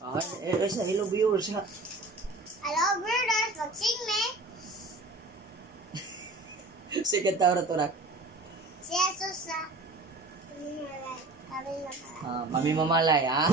Sa hello viewers ha. Hello, brothers. Mag-sing me. Sige, tawra to rak. Si Jesus sa... Sabi na Mami Mamalay, ha?